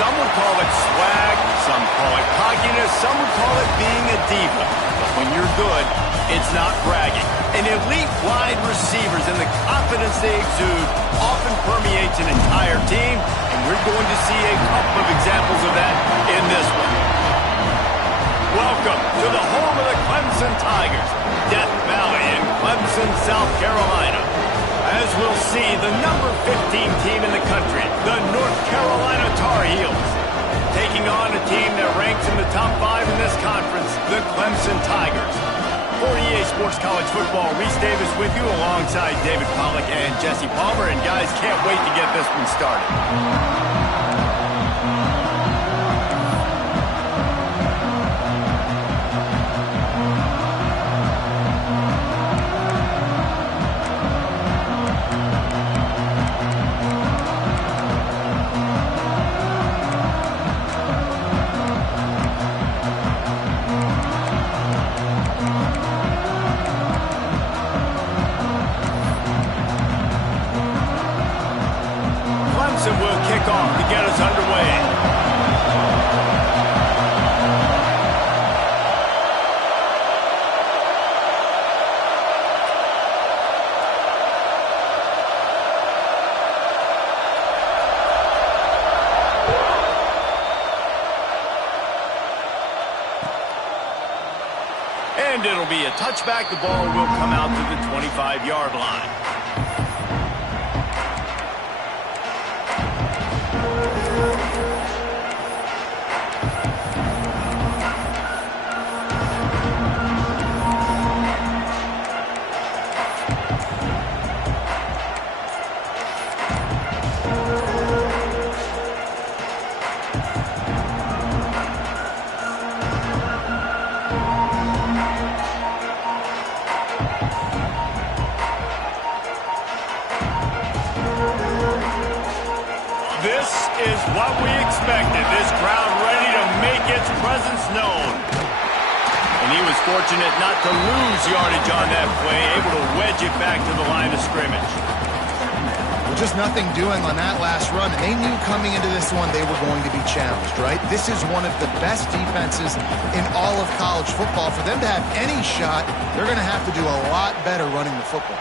Some would call it swag, some call it cockiness, some would call it being a diva. But when you're good, it's not bragging. And elite wide receivers and the confidence they exude often permeates an entire team, and we're going to see a couple of examples of that in this one. Welcome to the home of the Clemson Tigers, Death Valley in Clemson, South Carolina. As we'll see, the number 15 team in the country, the North Carolina Tar Heels, taking on a team that ranks in the top 5 in this conference, the Clemson Tigers. For EA Sports College Football, Reese Davis with you alongside David Pollack and Jesse Palmer. And guys, can't wait to get this one started. Will kick off to get us underway. And it'll be a touchback. The ball will come out to the 25-yard line. This is what we expected. This crowd ready to make its presence known. And he was fortunate not to lose yardage on that play, able to wedge it back to the line of scrimmage. Well, just nothing doing on that last run. They knew coming into this one they were going to be challenged, right? This is one of the best defenses in all of college football. For them to have any shot, they're going to have to do a lot better running the football.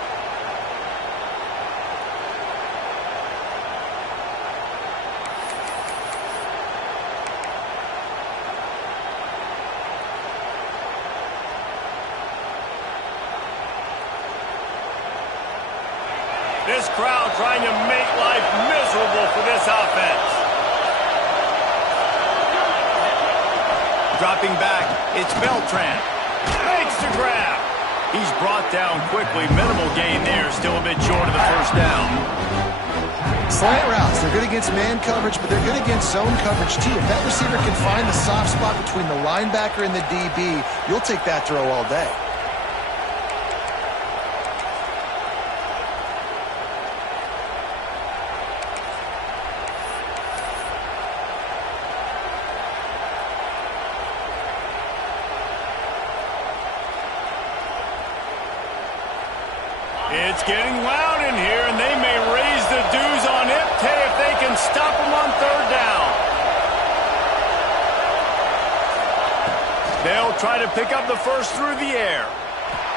This crowd trying to make life miserable for this offense. Dropping back, it's Beltran. Makes the grab. He's brought down quickly. Minimal gain there, still a bit short of the first down. Slant routes, they're good against man coverage, but they're good against zone coverage too. If that receiver can find the soft spot between the linebacker and the DB, you'll take that throw all day. It's getting loud in here, and they may raise the dues on Ipte if they can stop him on third down. They'll try to pick up the first through the air.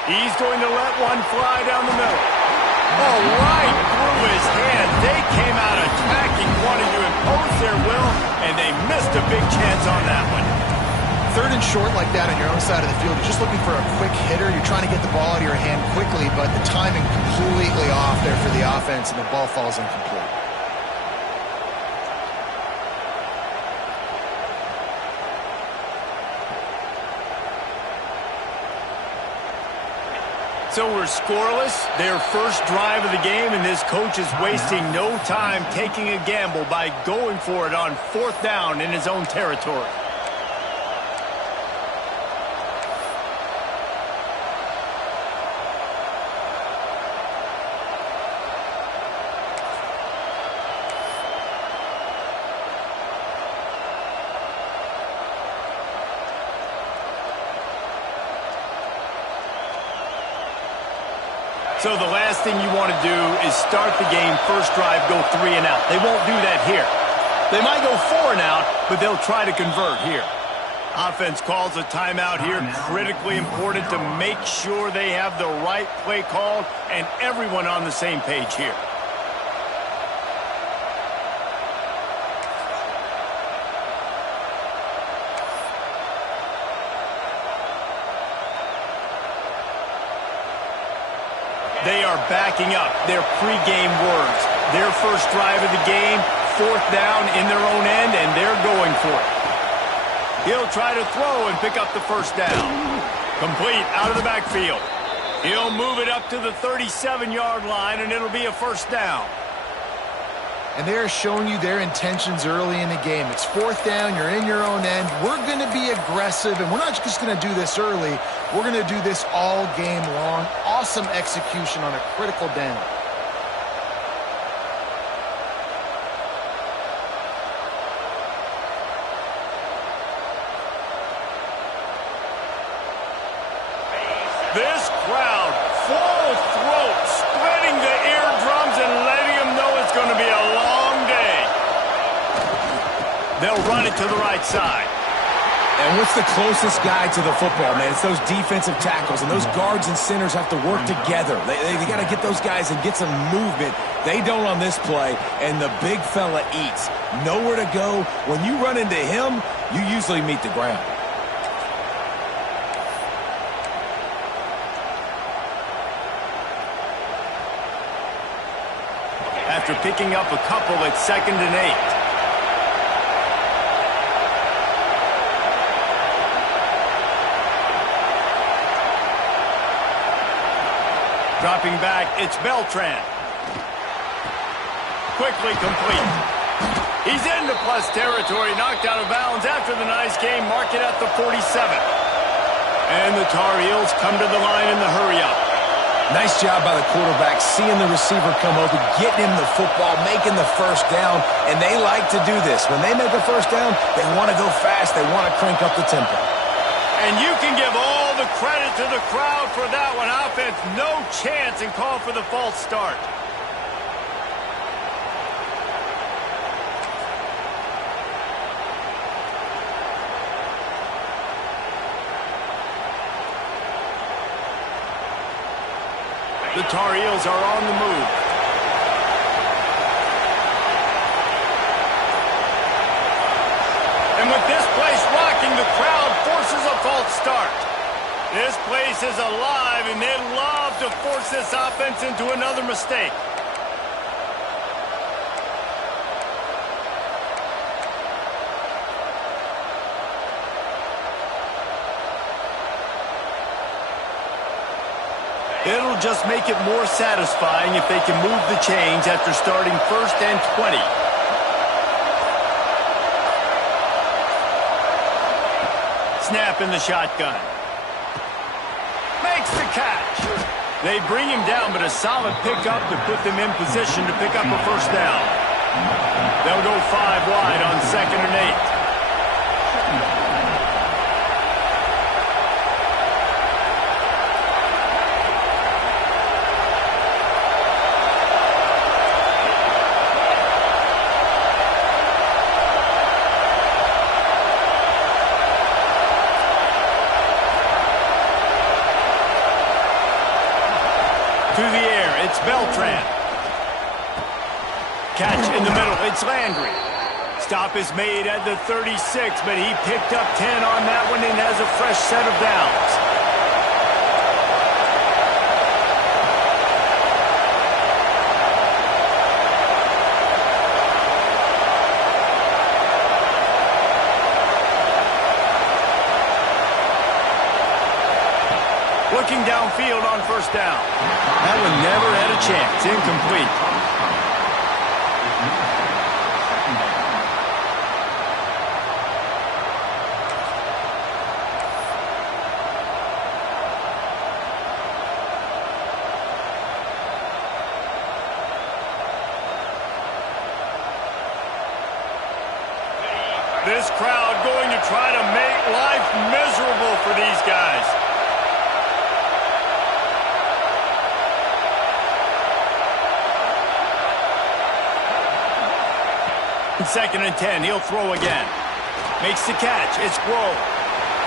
He's going to let one fly down the middle. Oh, right through his hand. They came out attacking, wanting to impose their will, and they missed a big chance on that one. Third and short like that on your own side of the field, you're just looking for a quick hitter. You're trying to get the ball out of your hand quickly, but the timing completely off there for the offense, and the ball falls incomplete. So we're scoreless, their first drive of the game, and this coach is wasting no time taking a gamble by going for it on fourth down in his own territory. So the last thing you want to do is start the game, first drive, go 3 and out. They won't do that here. They might go for an out, but they'll try to convert here. Offense calls a timeout here. Critically important to make sure they have the right play called and everyone on the same page here. They are backing up their pregame words. Their first drive of the game, 4th down in their own end, and they're going for it. He'll try to throw and pick up the first down. Complete out of the backfield. He'll move it up to the 37-yard line, and it'll be a first down. And they're showing you their intentions early in the game. It's 4th down, you're in your own end. We're going to be aggressive, and we're not just going to do this early. We're going to do this all game long. Awesome execution on a critical down. This crowd, full throat, splitting the eardrums and letting them know it's going to be a long day. They'll run it to the right side. And what's the closest guy to the football, man? It's those defensive tackles, and those guards and centers have to work together. They got to get those guys and get some movement. They don't on this play, and the big fella eats. Nowhere to go. When you run into him, you usually meet the ground. After picking up a couple at 2nd and 8. Dropping back, it's Beltran. Quickly complete. He's into plus territory, knocked out of bounds after the nice game, mark it at the 47. And the Tar Heels come to the line in the hurry-up. Nice job by the quarterback, seeing the receiver come open, getting him the football, making the first down, and they like to do this. When they make a first down, they want to go fast, they want to crank up the tempo. And you can give all the credit to the crowd for that one. Offense, no chance, and call for the false start. The Tar Heels are on the move. And with this place rocking, the crowd forces a false start. This place is alive, and they love to force this offense into another mistake. It'll just make it more satisfying if they can move the chains after starting 1st and 20. Snap in the shotgun. Makes the catch. They bring him down, but a solid pickup to put them in position to pick up a first down. They'll go 5 wide on 2nd and 8. To the air, it's Beltran. Catch in the middle, it's Landry. Stop is made at the 36, but he picked up 10 on that one and has a fresh set of downs. Looking downfield on first down. That one never had a chance. Incomplete. This crowd going to try to make life miserable for these guys. Second and 10. He'll throw again. Makes the catch. It's Roll.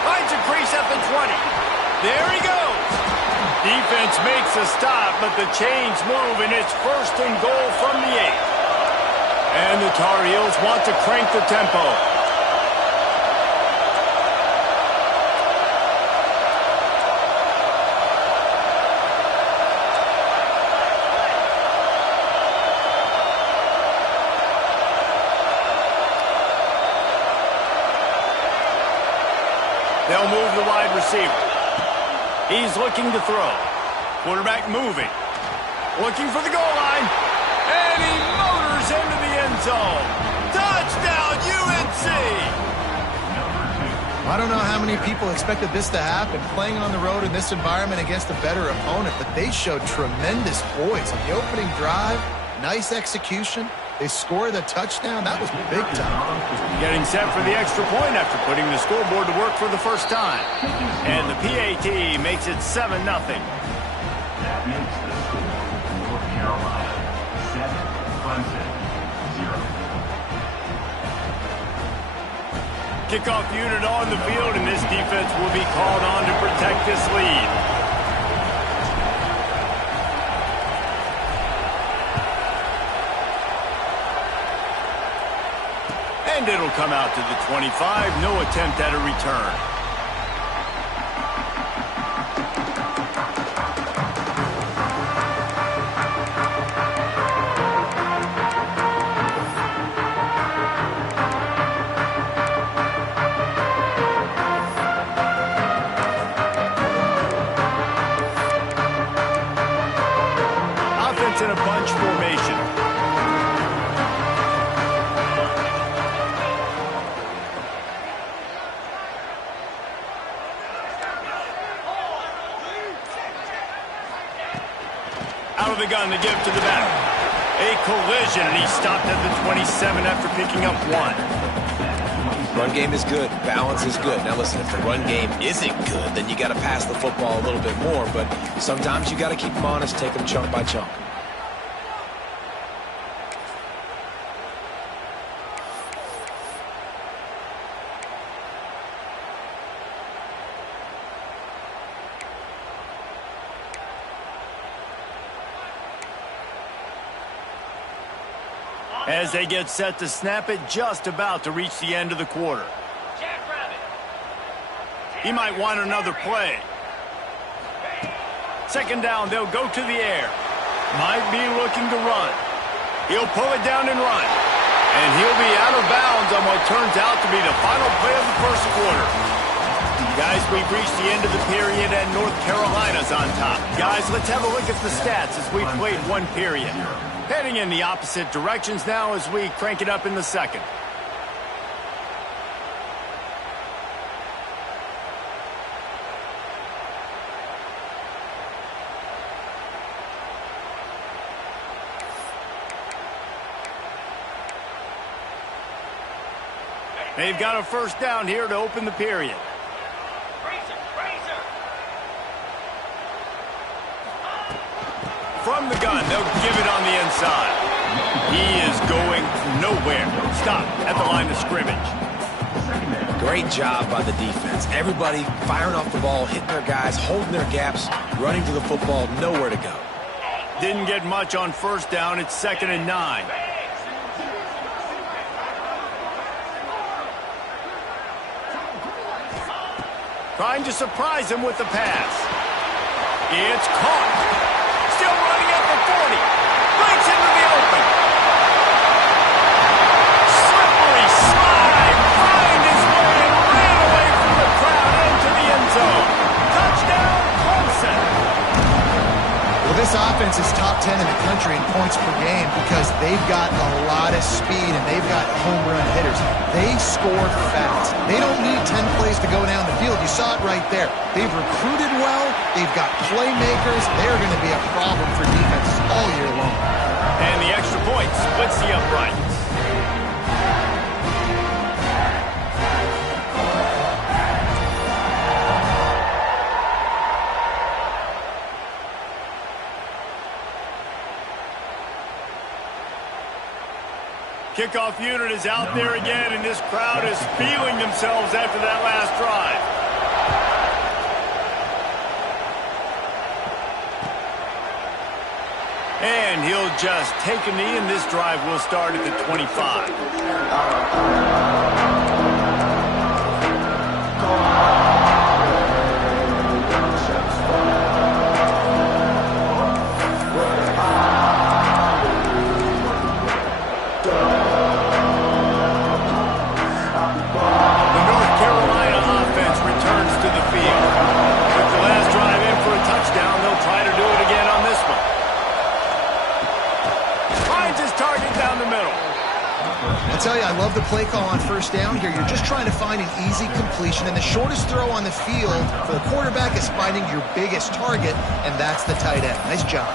Finds a crease at the 20. There he goes. Defense makes a stop, but the chains move, and it's first and goal from the 8. And the Tar Heels want to crank the tempo. They'll move the wide receiver. He's looking to throw. Quarterback moving. Looking for the goal line. And he motors into the end zone. Touchdown, UNC! I don't know how many people expected this to happen, playing on the road in this environment against a better opponent, but they showed tremendous poise. On the opening drive, nice execution. They scored a touchdown. That was big time. Getting set for the extra point after putting the scoreboard to work for the first time. And the PAT makes it 7-0. That makes the score North Carolina 7, Clemson 0. Kickoff unit on the field, and this defense will be called on to protect this lead. And it'll come out to the 25. No attempt at a return. Offense in a bunch formation. Out of the gun to give to the back. A collision, and he stopped at the 27 after picking up 1. Run game is good. Balance is good. Now listen, if the run game isn't good, then you got to pass the football a little bit more. But sometimes you got to keep them honest, take them chunk by chunk. As they get set to snap it, just about to reach the end of the quarter. He might want another play. Second down, they'll go to the air. Might be looking to run. He'll pull it down and run. And he'll be out of bounds on what turns out to be the final play of the first quarter. Guys, we've reached the end of the period, and North Carolina's on top. Guys, let's have a look at the stats as we've played one period. Heading in the opposite directions now as we crank it up in the second. They've got a first down here to open the period. From the gun, they'll give it on the inside. He is going nowhere. Stop at the line of scrimmage. Great job by the defense. Everybody firing off the ball, hitting their guys, holding their gaps, running to the football, nowhere to go. Didn't get much on first down. It's 2nd and 9. Trying to surprise him with the pass. It's caught. Still running at the 40. Breaks into the open. Slippery slide. Find his way and ran away from the crowd into the end zone. Touchdown, Clemson. Well, this offense is top 10 in the country in points per game because they've got a lot of speed and they've got home run hitters. They score fast. They don't need 10 plays to go down the field. You saw it right there. They've recruited well. They've got playmakers. They're going to be a problem for defenses all year long. And the extra point splits the uprights. Kickoff unit is out there again, and this crowd is feeling themselves after that last drive. And he'll just take a knee, and this drive will start at the 25. I'll tell you, I love the play call on first down here. You're just trying to find an easy completion, and the shortest throw on the field for the quarterback is finding your biggest target, and that's the tight end. Nice job.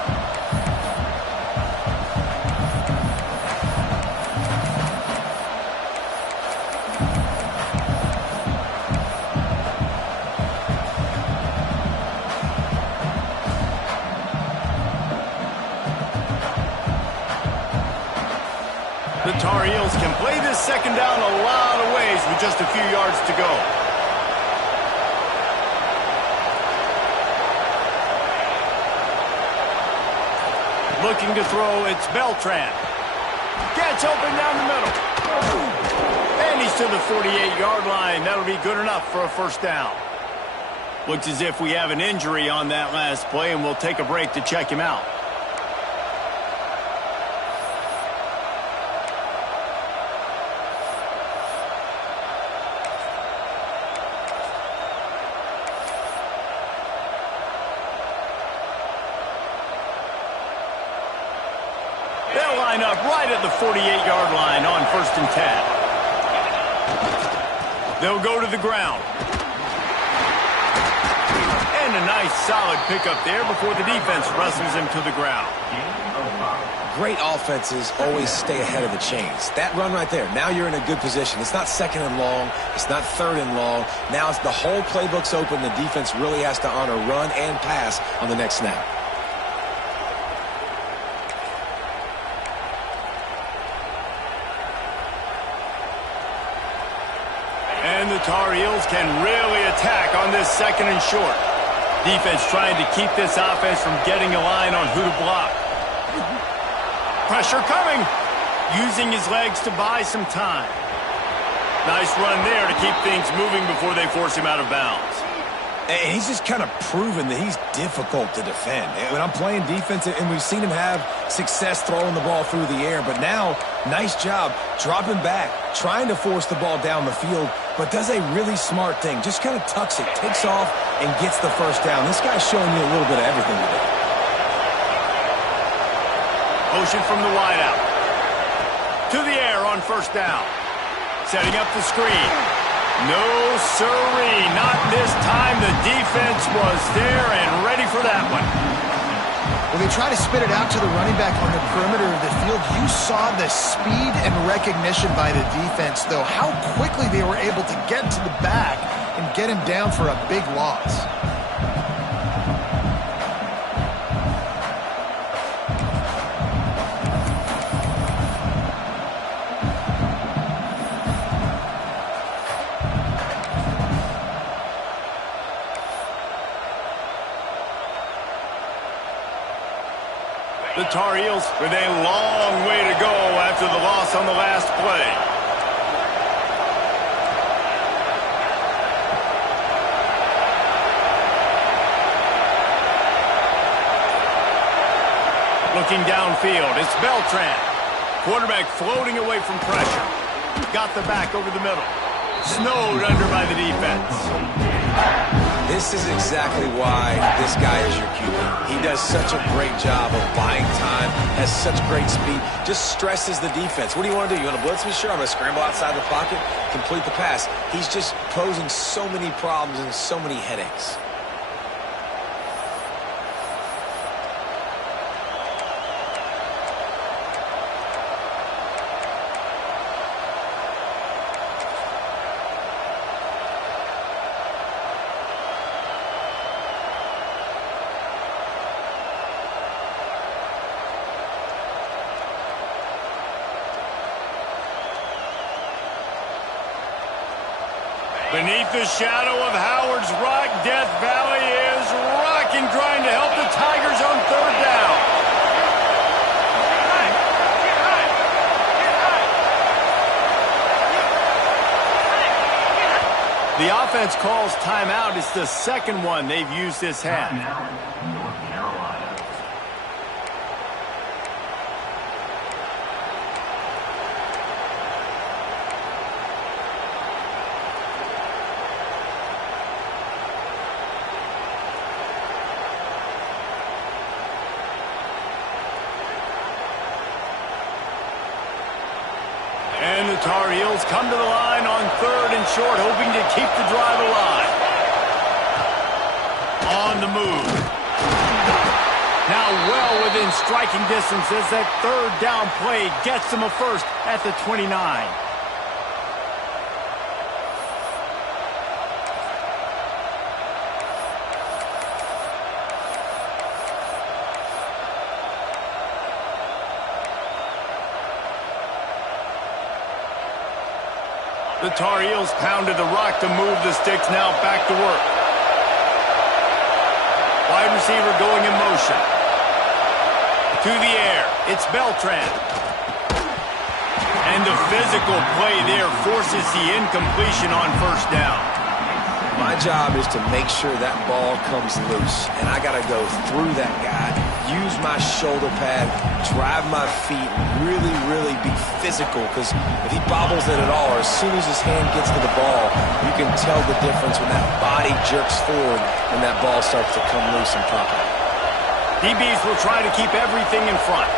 The Tar Heels can play this second down a lot of ways with just a few yards to go. Looking to throw, it's Beltran. Gets open down the middle. And he's to the 48-yard line. That'll be good enough for a first down. Looks as if we have an injury on that last play, and we'll take a break to check him out. They'll line up right at the 48-yard line on 1st and 10. They'll go to the ground. And a nice solid pickup there before the defense wrestles him to the ground. Great offenses always stay ahead of the chains. That run right there, now you're in a good position. It's not 2nd and long. It's not 3rd and long. Now it's the whole playbook's open. The defense really has to honor run and pass on the next snap. And the Tar Heels can really attack on this 2nd and short. Defense trying to keep this offense from getting a line on who to block. Pressure coming. Using his legs to buy some time. Nice run there to keep things moving before they force him out of bounds. And he's just kind of proven that he's difficult to defend. When I'm playing defense, and we've seen him have success throwing the ball through the air, but now, nice job dropping back, trying to force the ball down the field, but does a really smart thing. Just kind of tucks it, takes off, and gets the first down. This guy's showing you a little bit of everything today. Motion from the wideout. To the air on 1st down. Setting up the screen. No, sirree, not this time. The defense was there and ready for that one. When they try to spit it out to the running back on the perimeter of the field, you saw the speed and recognition by the defense, though, how quickly they were able to get to the back and get him down for a big loss. The Tar Heels with a long way to go after the loss on the last play. Looking downfield, it's Beltran. Quarterback floating away from pressure. Got the back over the middle. Snowed under by the defense. This is exactly why this guy is your QB. He does such a great job of buying time, has such great speed, just stresses the defense. What do you want to do? You want to blitz me? Sure, I'm going to scramble outside the pocket, complete the pass. He's just posing so many problems and so many headaches. Beneath the shadow of Howard's Rock, Death Valley is rocking, trying to help the Tigers on third down. The offense calls timeout. It's the second one they've used this half. North Carolina. And the Tar Heels come to the line on third and short, hoping to keep the drive alive. On the move. Now well within striking distance as that third down play gets them a first at the 29. The Tar Heels pounded the rock to move the sticks, now back to work. Wide receiver going in motion. To the air, it's Beltran. And the physical play there forces the incompletion on first down. My job is to make sure that ball comes loose, and I got to go through that guy, use my shoulder pad, drive my feet, really, really be physical, because if he bobbles it at all, or as soon as his hand gets to the ball, you can tell the difference when that body jerks forward and that ball starts to come loose and pop out. DBs will try to keep everything in front.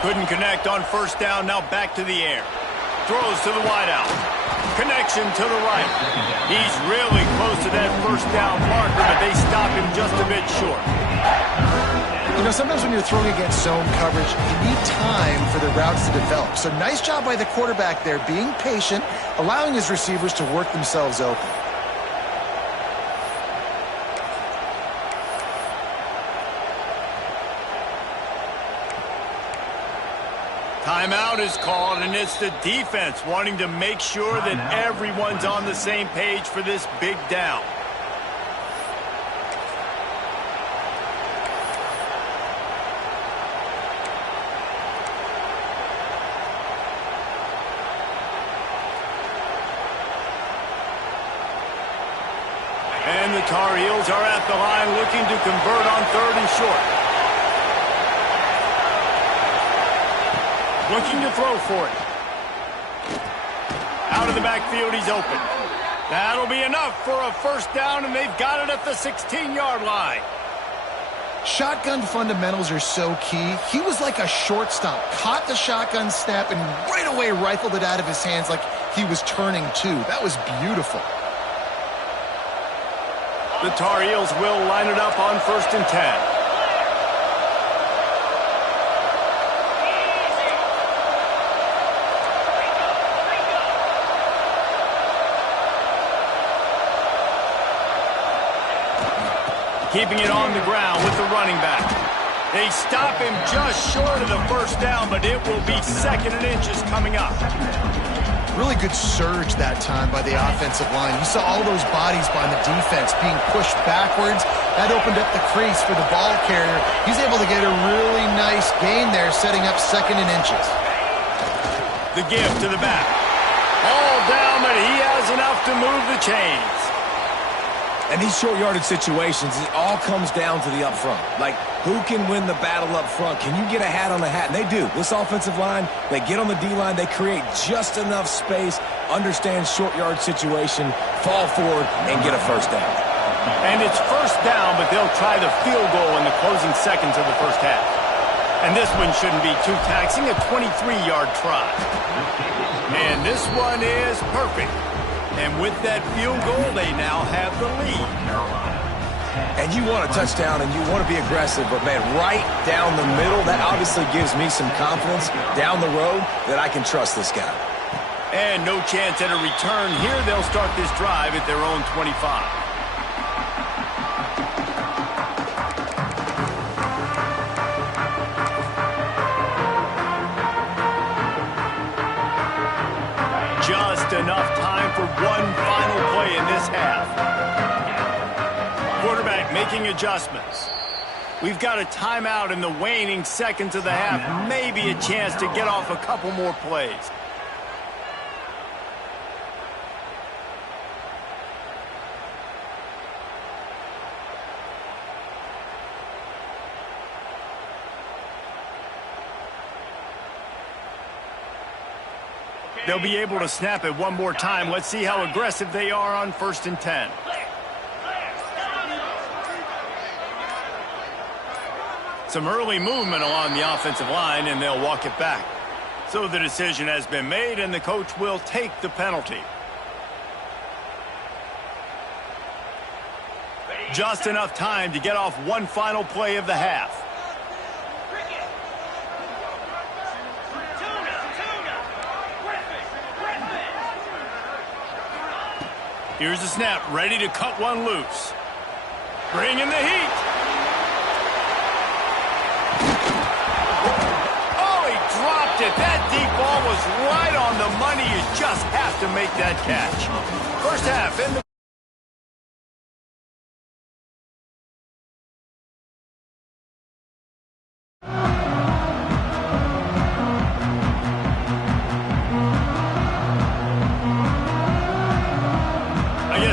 Couldn't connect on first down, now back to the air. Throws to the wideout. Connection to the right. He's really close to that first down marker, but they stop him just a bit short. You know, sometimes when you're throwing against zone coverage, you need time for the routes to develop. So nice job by the quarterback there, being patient, allowing his receivers to work themselves open. Timeout is called, and it's the defense wanting to make sure that everyone's on the same page for this big down. And the Tar Heels are at the line looking to convert on third and short. Looking to throw for it. Out of the backfield, he's open. That'll be enough for a first down, and they've got it at the 16-yard line. Shotgun fundamentals are so key. He was like a shortstop, caught the shotgun snap, and right away rifled it out of his hands like he was turning two. That was beautiful. The Tar Heels will line it up on 1st and 10. Keeping it on the ground with the running back. They stop him just short of the first down, but it will be 2nd and inches coming up. Really good surge that time by the offensive line. You saw all those bodies by the defense being pushed backwards. That opened up the crease for the ball carrier. He's able to get a really nice gain there, setting up 2nd and inches. The give to the back. All down, but he has enough to move the chains. And these short yardage situations, it all comes down to the up front. Like, who can win the battle up front? Can you get a hat on the hat? And they do. This offensive line, they get on the D-line, they create just enough space, understand short yard situation, fall forward, and get a first down. And it's first down, but they'll try the field goal in the closing seconds of the first half. And this one shouldn't be too taxing, a 23-yard try. And this one is perfect. And with that field goal, they now have the lead. And you want a touchdown, and you want to be aggressive, but, man, right down the middle, that obviously gives me some confidence down the road that I can trust this guy. And no chance at a return here. They'll start this drive at their own 25. this half. Quarterback making adjustments. We've got a timeout in the waning seconds of the half. Maybe a chance to get off a couple more plays. They'll be able to snap it one more time. Let's see how aggressive they are on 1st and 10. Some early movement along the offensive line, and they'll walk it back. So the decision has been made, and the coach will take the penalty. Just enough time to get off one final play of the half. Here's the snap, ready to cut one loose. Bring in the heat. Oh, he dropped it. That deep ball was right on the money. You just have to make that catch. First half in the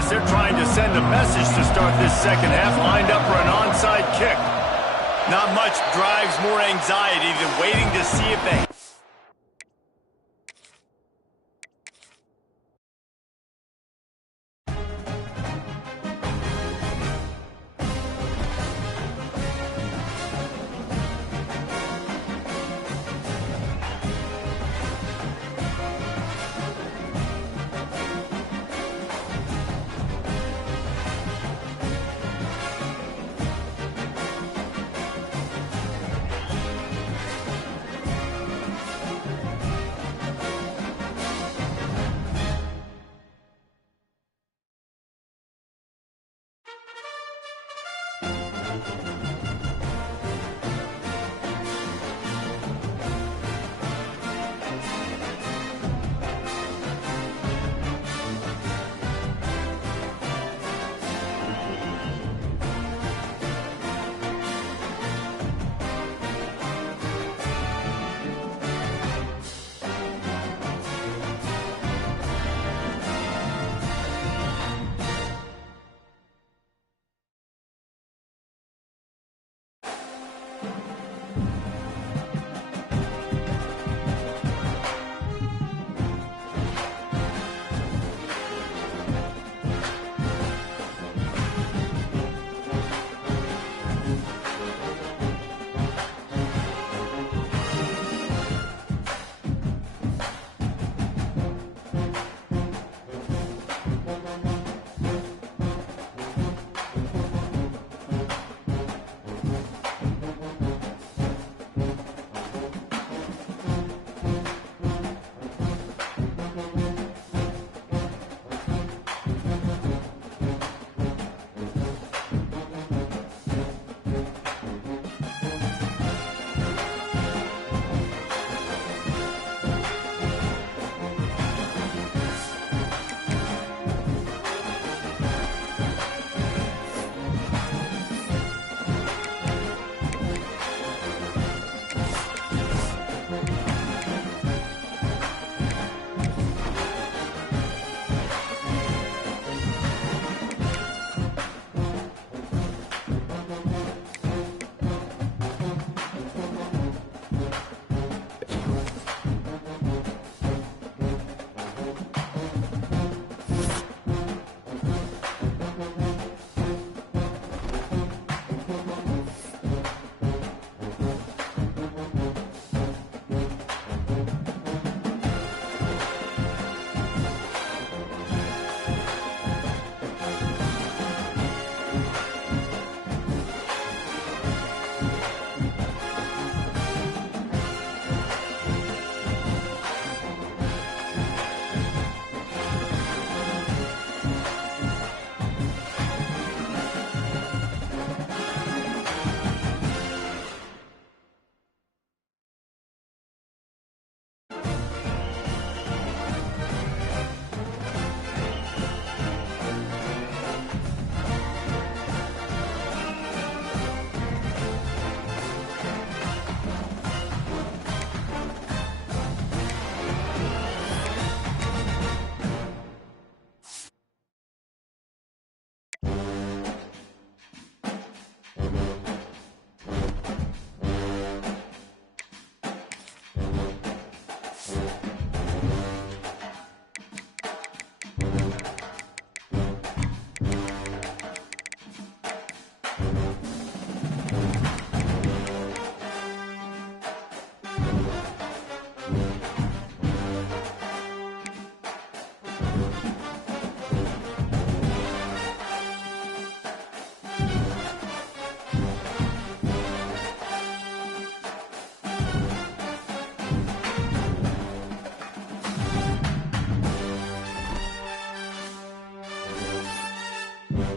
they're trying to send a message to start this second half, lined up for an onside kick. Not much drives more anxiety than waiting to see if they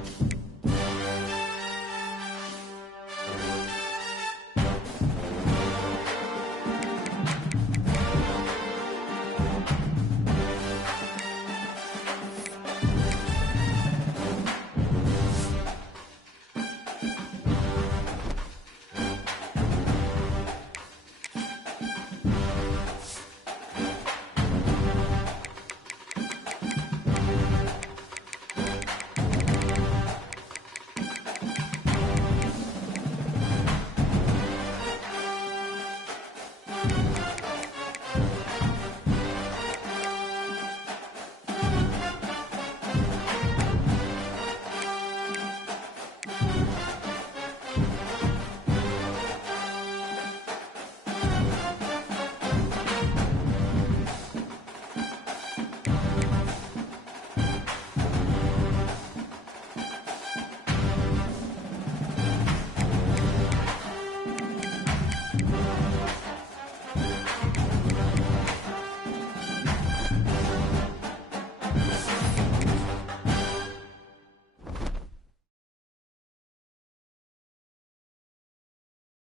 Carolina.